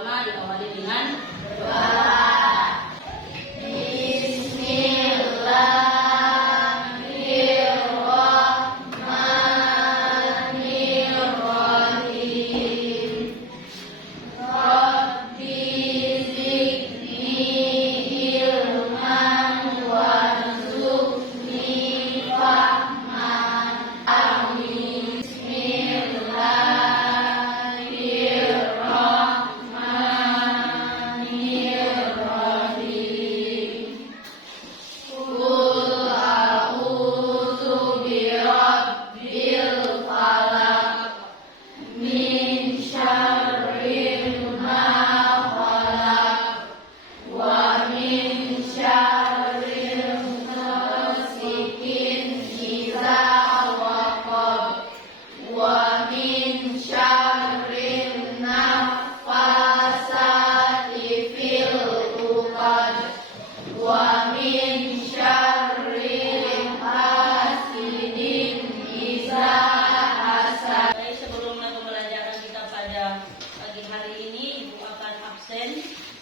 bersama-sama diawali dengan doa.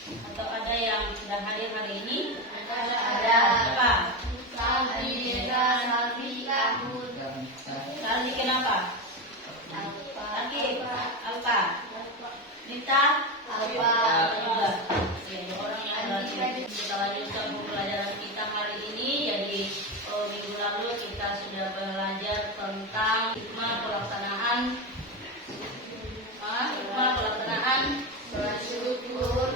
Atau ada yang sudah hadir hari ini? Ada. Apa? Saldi kenapa? Sakit. Alpa. Nita? Alpa. Ya, orang yang ada. Kita lanjutkan pembelajaran kita hari ini. Jadi minggu lalu kita sudah belajar tentang hikmah pelaksanaan syukur,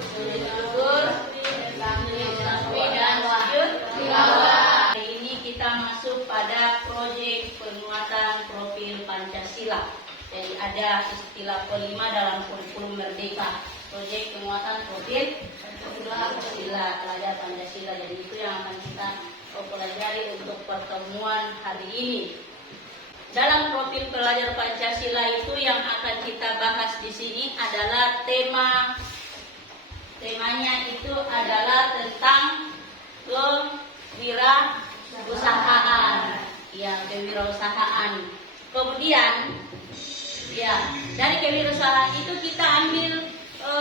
dan wujud tilawah. Hari ini kita masuk pada proyek penguatan profil Pancasila. Jadi ada istilah kelima dalam kurikulum Merdeka, proyek penguatan profil Pancasila, pelajar Pancasila. Jadi itu yang akan kita pelajari untuk pertemuan hari ini. Dalam profil pelajar Pancasila itu yang akan kita bahas di sini adalah temanya itu adalah tentang kewirausahaan. Ya, kewirausahaan. Kemudian ya, dari kewirausahaan itu kita ambil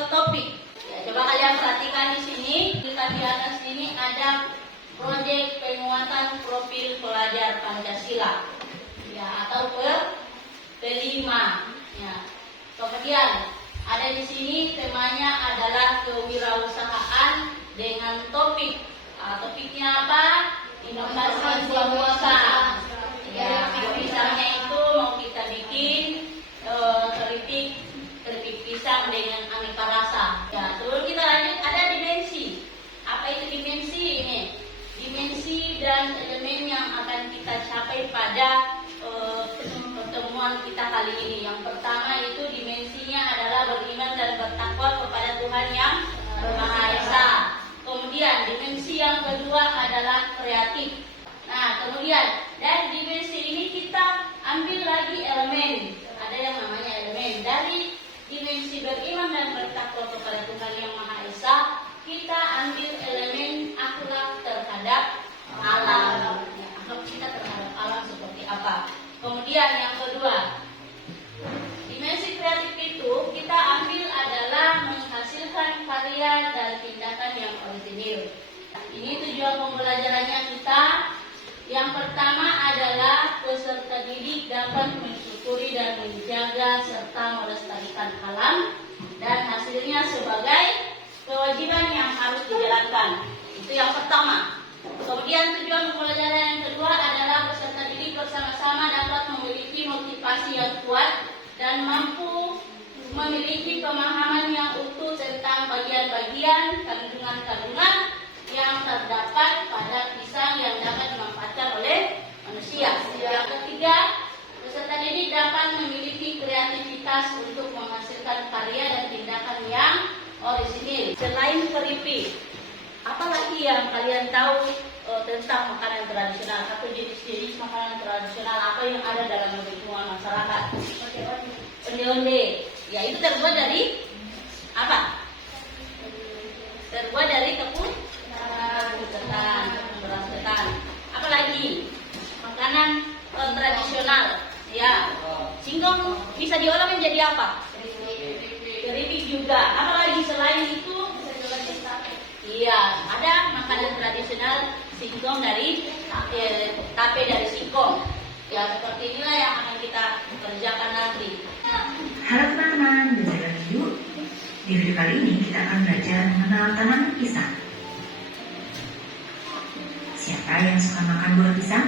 topik. Ya, coba kalian perhatikan di sini, kita di atas sini ada proyek penguatan profil pelajar Pancasila. Ya, atau kelima. Ya. Kemudian ada di sini temanya adalah kewirausahaan dengan topik. Topiknya apa? Inovasi swasta. Ya, misalnya itu mau kita bikin keripik pisang dengan aneka rasa. Ya, terus kita lanjut ada dimensi. Apa itu dimensi ini? Dimensi dan elemen yang akan kita capai pada pertemuan kita kali ini. Yang pertama itu dimensinya adalah beriman dan bertakwa kepada Tuhan yang Maha Esa. Kemudian dimensi yang kedua adalah kreatif. Nah, kemudian dari dimensi ini kita ambil lagi elemen. Ada yang namanya elemen. Dari dimensi beriman dan bertakwa kepada Tuhan yang Maha Esa, kita ambil elemen akhlak terhadap alam. Ya, akhlak kita terhadap alam seperti apa? Kemudian yang kedua, dimensi kreatif itu kita ambil adalah menghasilkan karya dan tindakan yang orisinil. Ini tujuan pembelajarannya kita. Yang pertama adalah peserta didik dapat mensyukuri dan menjaga serta melestarikan alam, dan hasilnya sebagai kewajiban yang harus dijalankan. Itu yang pertama. Kemudian tujuan pembelajaran yang kedua adalah peserta didik bersama-sama dapat memiliki motivasi yang kuat dan mampu memiliki pemahaman yang utuh tentang bagian-bagian kandungan-kandungan yang terdapat pada pisang yang dapat dimanfaatkan oleh manusia. Yang ketiga, peserta didik dapat memiliki kreativitas untuk menghasilkan karya dan tindakan yang orisinil. Selain keripik, apalagi yang kalian tahu tentang makanan tradisional atau jenis-jenis makanan tradisional apa yang ada dalam lingkungan masyarakat? Onde-onde. Ya, itu terbuat dari apa? Terbuat dari ketan, beras ketan. Apalagi makanan tradisional. Ya, singkong bisa diolah menjadi apa? Keripik juga. Apalagi Iya, ada makanan tradisional singkong dari tape dari singkong. Ya, seperti inilah yang akan kita kerjakan nanti. Halo teman-teman, belajar lagi yuk. Di video kali ini kita akan belajar mengenal tanaman pisang. Siapa yang suka makan buah pisang?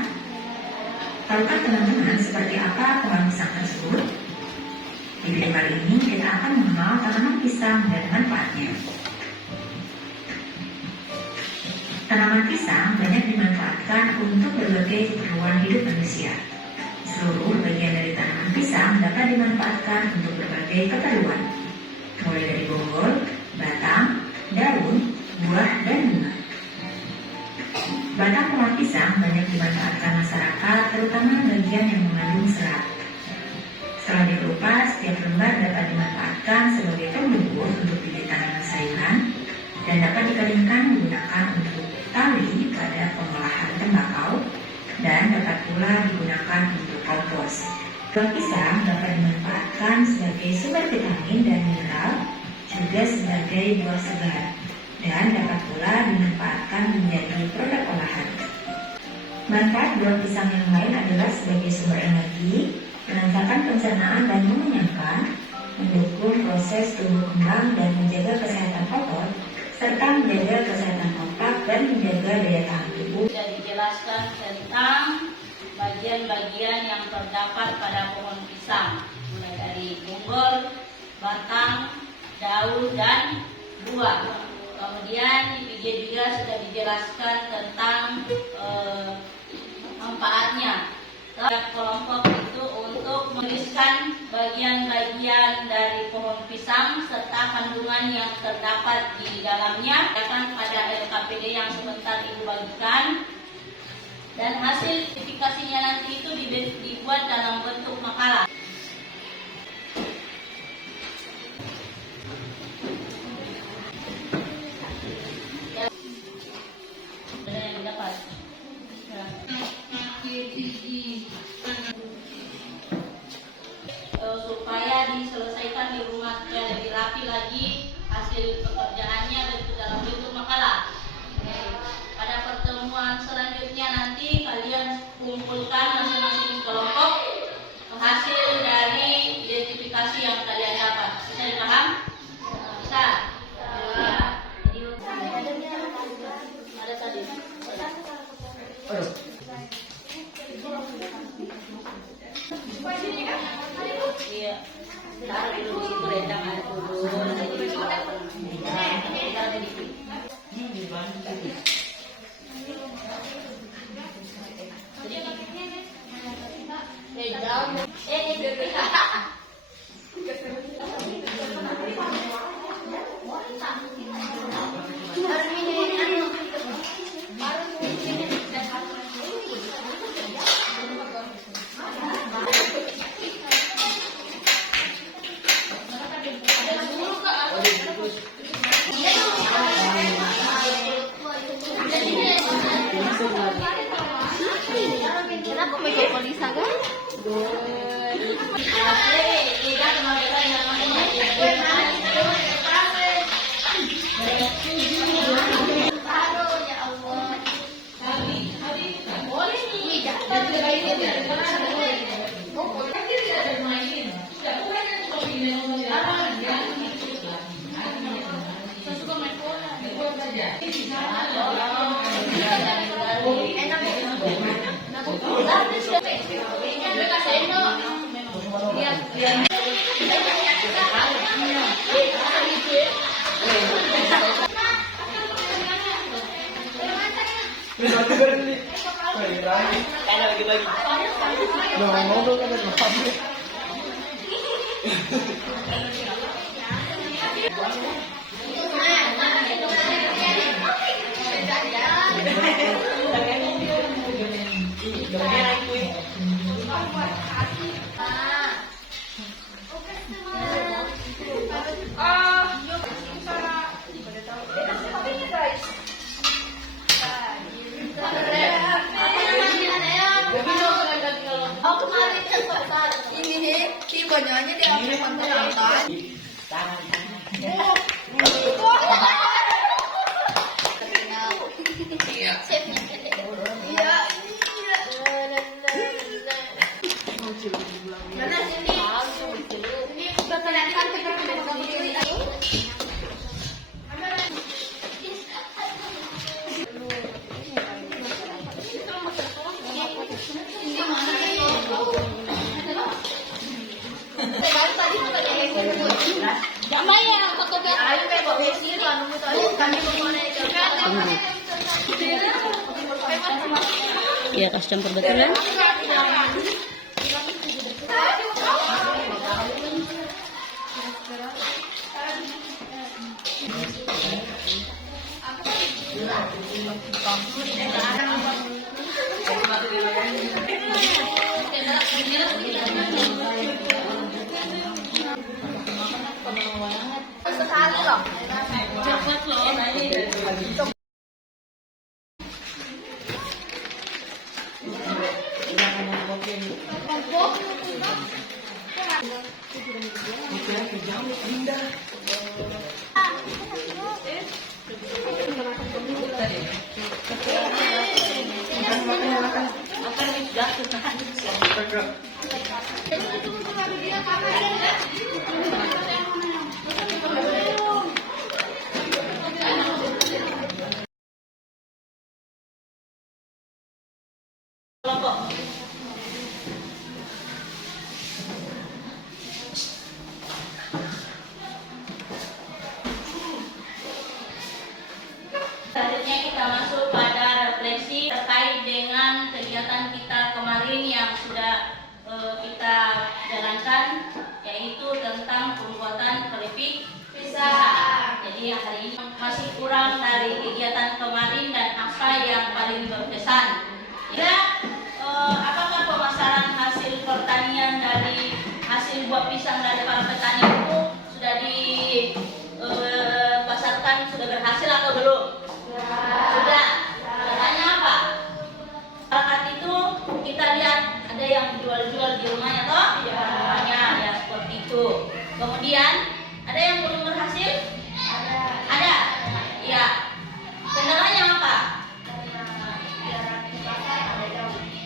Tahukah teman-teman seperti apa pohon pisang tersebut? Di video kali ini kita akan mengenal tanaman pisang dan manfaatnya. Tanaman pisang banyak dimanfaatkan untuk berbagai keperluan hidup manusia. Seluruh bagian dari tanaman pisang dapat dimanfaatkan untuk berbagai keperluan, mulai dari bonggol, batang, daun, buah, dan bunga. Batang pohon pisang banyak dimanfaatkan masyarakat, terutama bagian yang mengandung serat. Setelah dikelupas, setiap lembar dapat dimanfaatkan sebagai pembungkus untuk bibit tanaman sayuran dan dapat dikeringkan menggunakan untuk tali pada pengolahan tembakau dan dapat pula digunakan untuk kompos. Buah pisang dapat dimanfaatkan sebagai sumber vitamin dan mineral, juga sebagai buah segar, dan dapat pula dimanfaatkan menjadi produk olahan. Manfaat buah pisang yang lain adalah sebagai sumber energi, melancarkan pencernaan dan mengenyangkan, mendukung proses tumbuh kembang dan menjaga kesehatan otot, serta menjaga kesehatan otak dan menjaga daya tahan tubuh. Sudah dijelaskan tentang bagian-bagian yang terdapat pada pohon pisang, mulai dari bonggol, batang, daun, dan buah. Kemudian di video juga sudah dijelaskan tentang manfaatnya. Setiap kelompok itu untuk menuliskan bagian-bagian dari pohon pisang serta kandungan yang terdapat di dalamnya akan pada LKPD yang sebentar Ibu bagikan, dan hasil sertifikasinya nanti itu dibuat dalam bentuk makalah. Yang didapat supaya diselesaikan di rumah supaya lebih rapi lagi hasil pekerjaannya dalam bentuk makalah. Pada pertemuan selanjutnya nanti kalian kumpulkan masing-masing kelompok hasil dari identifikasi yang kalian dapat. Bisa dipaham? Bisa? Ya. Ada tadi. Iya. Taruh dulu di situ rendang air dulu. Kenapa pakai polisa kan? Oh kemarin kan Pak ini si bonyolnya dia ambil konten. Ya, kasih campur betul ya. Sekali loh. Cepat loh. Kelompok. Selanjutnya kita masuk pada refleksi terkait dengan kegiatan kita kemarin yang sudah kita jalankan, yaitu tentang pembuatan keripik pisang. Jadi hari ini masih kurang dari kegiatan kemarin dan apa yang paling berkesan. Ya, apakah pemasaran hasil pertanian dari hasil buah pisang dari para petani itu sudah dipasarkan, sudah berhasil atau belum? Sudah. Caranya apa? Masyarakat itu kita lihat ada yang jual-jual di rumahnya toh? Ya. Rumahnya ya seperti itu. Kemudian ada yang belum berhasil? Ada. Ya. Kendalanya apa?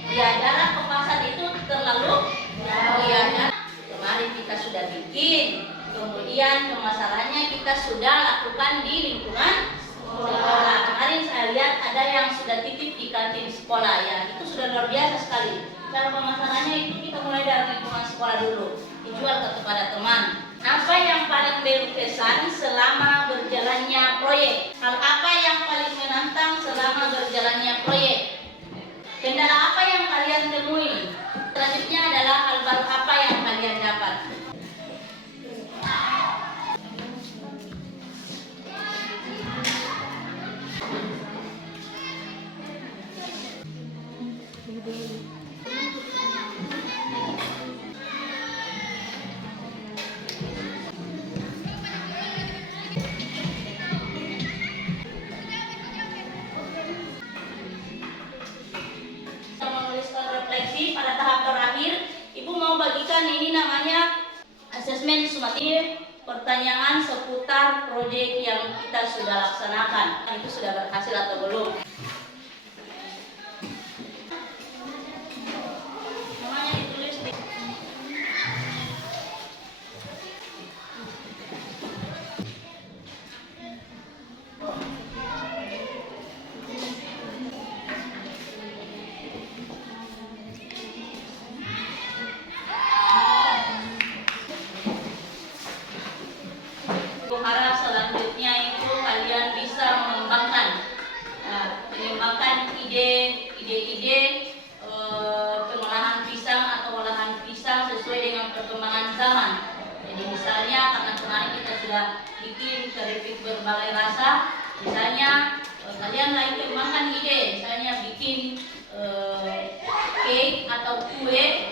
Ya, jarak ke pasar itu terlalu jauh ya. Kemarin kita sudah bikin, kemudian pemasarannya kita sudah lakukan di lingkungan sekolah. Kemarin saya lihat ada yang sudah titip di kantin sekolah ya, itu sudah luar biasa sekali. Cara pemasarannya itu kita mulai dari lingkungan sekolah dulu, dijual kepada teman. Apa yang paling berkesan selama berjalannya proyek? Hal apa yang paling menantang selama berjalannya proyek? Kendala apa yang kalian temui? Selanjutnya adalah hal baru apa yang kalian dapat? Menuliskan refleksi pada tahap terakhir, Ibu mau bagikan ini namanya asesmen sumatif, pertanyaan seputar proyek yang kita sudah laksanakan. Itu sudah berhasil atau belum? Namanya ditulis di harap selanjutnya itu kalian bisa mengembangkan ide-ide pengolahan pisang atau olahan pisang sesuai dengan perkembangan zaman. Jadi misalnya karena kemarin kita sudah bikin keripik berbagai rasa, misalnya kalian lagi kembangkan ide, misalnya bikin cake atau kue